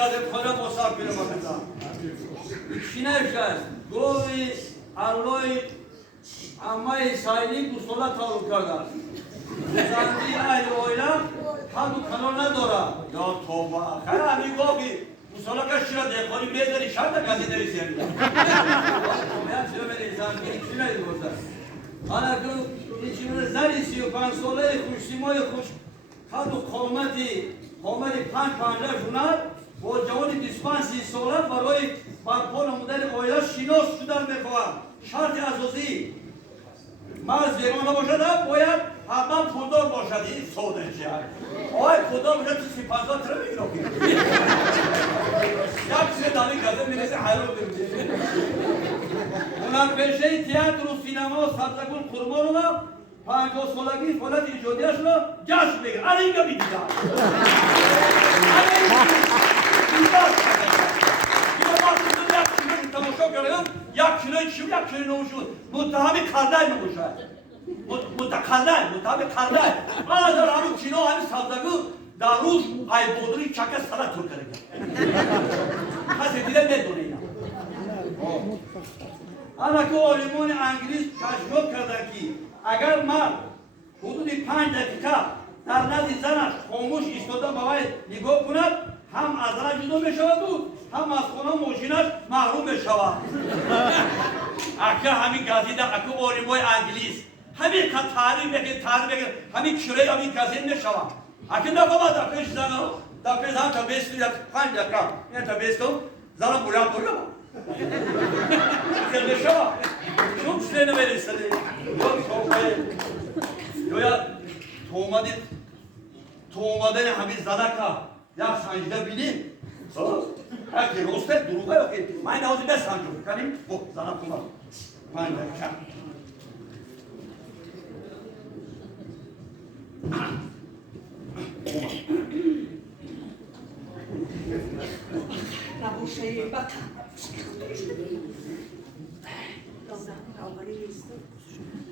gazet kola bosar bile bakıda. İçine şer. Govi Arloy Amay Sayli bu sola tavukada. Zandi ayrı oyla Hadu kanona dora. Ya toba. Kaya mi govi bu sola kaşıra dekori bederi şarda gazetleri serdi. Ya söyle zandi içine yoksa. Ana gün içine zar istiyor pansolayı kuş simoyu kuş. Hadu komati پنج جونر با جوان دیسپانسی سوالات برای برپا نمودن اویلا شناس شدن میخواهم شرط اساسی مرز بیگانه باشد باید حتما پولدار باشد این سوده شد آقای پولدار باشد تو 35 تره میگیرم یک چیز دانی گذر میرسه حیران بمیده هنرپیشه تئاتر و سینما و سبزگون قربان رو 50 سالگی فعالیت ایجادیش رو جشن بگیر الان اینجا میدیدن یک کیلوی چیو یک کیلوی نوشون متهمی کردن نوشد متکردن من از همون کیلو همین سبزگو در روز ای بودری چکه سره تور کرده کسی دیده ندونه اینا اما که علمان انگلیس تشکیل کردن که اگر من حدود 5 دقیقه در نزد زنش خاموش ایستاده باید نگاه کند هم از زنش جدا میشود و هم از خانه ماشینش محروم میشود اگه همین گزیده اگه علمای انگلیس همین که تعریف بگه همین کره همین گزیده میشود اگه نفهمد اگه زن در پیش هم تا بیست 5 دقیقه این تا بیستم زنم بوریان Gelme şava. Çok sene verirse de. Yok soğukaya. Yoya toğmadan hamiz zadaka. Ya sancıda bilin. Herkes rostet durumu yok. Aynı havuzı ben sancıyorum. Kanim bu zadak kumar. Aynı dakika. Na bu şeyi bak. Kavgayı